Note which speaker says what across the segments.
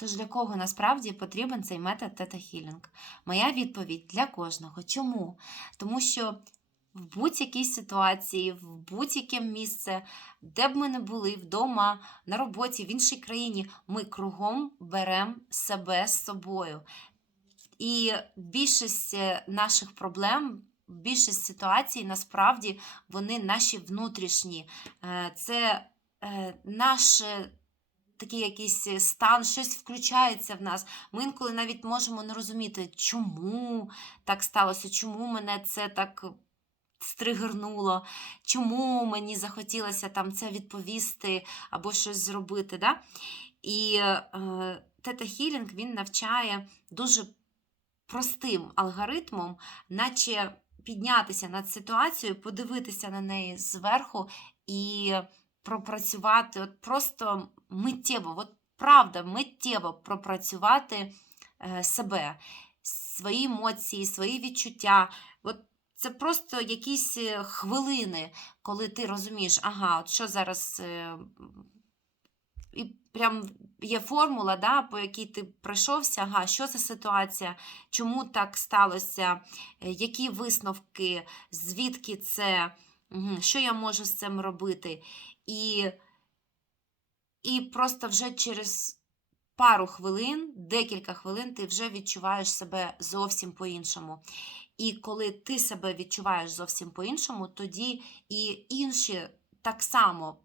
Speaker 1: Тож для кого насправді потрібен цей метод Тета Хілінг? Моя відповідь для кожного. Чому? Тому що в будь-якій ситуації, в будь-яке місце, де б ми не були, вдома, на роботі, в іншій країні, ми кругом беремо себе з собою. І більшість е, наших проблем, більшість ситуацій насправді вони наші внутрішні. Е, Це е, наш е, такий якийсь е, стан, щось включається в нас. Ми інколи навіть можемо не розуміти, чому так сталося, чому мене це так стригернуло, чому мені захотілося там це відповісти або щось зробити. Да? І е, Тета Хілінг він навчає дуже простим алгоритмом, наче піднятися над ситуацією, подивитися на неї зверху і пропрацювати от просто миттєво, от правда, миттєво пропрацювати е, себе, свої емоції, свої відчуття. От це просто якісь е, хвилини, коли ти розумієш, ага, от що зараз. е, І прям є формула, да, по якій ти пройшовся, ага, що за ситуація, чому так сталося, які висновки, звідки це, що я можу з цим робити. І, і просто вже через пару хвилин, декілька хвилин, ти вже відчуваєш себе зовсім по-іншому. І коли ти себе відчуваєш зовсім по-іншому, тоді і інші так само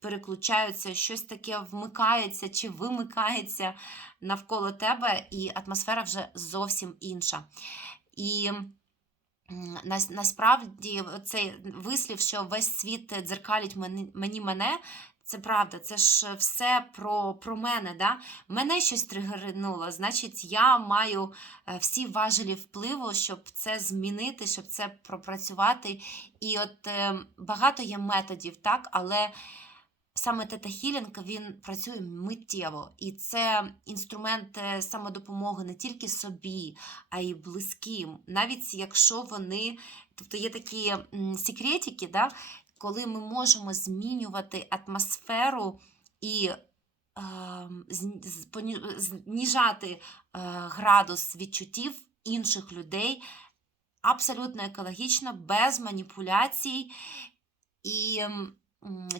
Speaker 1: переключаються, щось таке вмикається чи вимикається навколо тебе, і атмосфера вже зовсім інша. І насправді цей вислів, що весь світ дзеркалить мені, мене. Це правда, це ж все про, про мене. Да? Мене щось тригернуло, значить, я маю е, всі важелі впливу, щоб це змінити, щоб це пропрацювати. І от е, багато є методів, так, але саме Тета Хілінг він працює миттєво, і це інструмент е, самодопомоги не тільки собі, а й близьким. Навіть якщо вони, тобто є такі секретики, да, коли ми можемо змінювати атмосферу і зн- зніжати е, градус відчуттів інших людей абсолютно екологічно, без маніпуляцій. І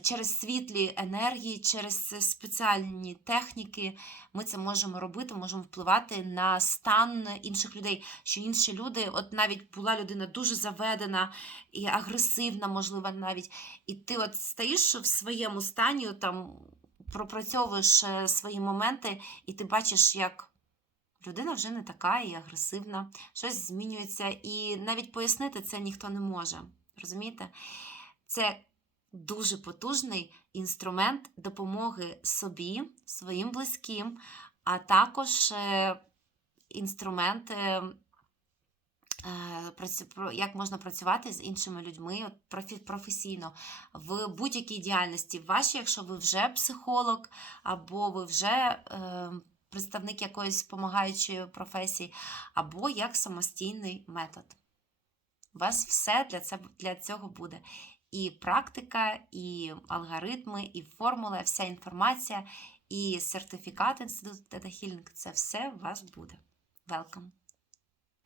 Speaker 1: через світлі енергії, через спеціальні техніки ми це можемо робити, можемо впливати на стан інших людей. Що інші люди, от навіть була людина дуже заведена і агресивна, можливо, навіть, і ти от стоїш в своєму стані, там пропрацьовуєш е, свої моменти, і ти бачиш, як. Людина вже не така і агресивна, щось змінюється, і навіть пояснити це ніхто не може. Розумієте? Це дуже потужний інструмент допомоги собі, своїм близьким, а також е, інструмент, е, е, як можна працювати з іншими людьми професійно в будь-якій діяльності. Ваші, якщо ви вже психолог, або ви вже представник якоїсь допомагаючої професії, або як самостійний метод. У вас все для цього буде. І практика, і алгоритми, і формула, вся інформація, і сертифікат Інституту Тета Хілінг це все у вас буде. Welcome!